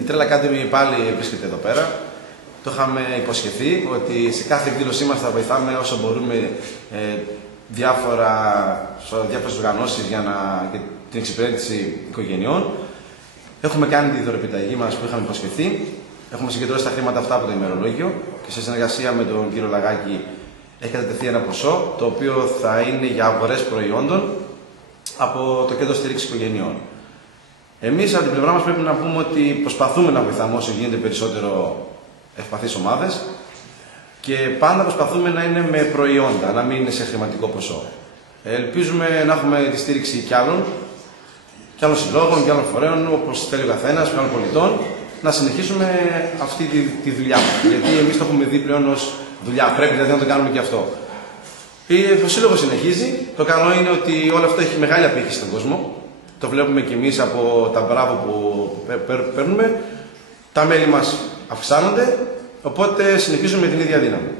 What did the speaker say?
Η Trail Academy πάλι βρίσκεται εδώ πέρα. Το είχαμε υποσχεθεί ότι σε κάθε εκδήλωσή μας θα βοηθάμε όσο μπορούμε διάφορες οργανώσεις για την εξυπηρέτηση οικογενειών. Έχουμε κάνει τη δωρεπιταγή μας που είχαμε υποσχεθεί. Έχουμε συγκεντρώσει τα χρήματα αυτά από το ημερολόγιο και σε συνεργασία με τον κύριο Λαγάκη έχει κατατεθεί ένα ποσό το οποίο θα είναι για αγορές προϊόντων από το Κέντρο Στήριξης Οικογενειών. Εμείς από την πλευρά μας πρέπει να πούμε ότι προσπαθούμε να βοηθάμε όσο γίνεται περισσότερο ευπαθείς ομάδες και πάντα προσπαθούμε να είναι με προϊόντα, να μην είναι σε χρηματικό ποσό. Ελπίζουμε να έχουμε τη στήριξη κι άλλων συλλόγων, κι άλλων φορέων, όπως θέλει ο καθένας, κι άλλων πολιτών, να συνεχίσουμε αυτή τη δουλειά μας. Γιατί εμείς το έχουμε δει πλέον ως δουλειά, πρέπει δηλαδή να το κάνουμε και αυτό. Ο Σύλλογος συνεχίζει. Το καλό είναι ότι όλο αυτό έχει μεγάλη απήχηση στον κόσμο. Το βλέπουμε κι εμείς από τα μπράβο που παίρνουμε. Τα μέλη μας αυξάνονται, οπότε συνεχίζουμε με την ίδια δύναμη.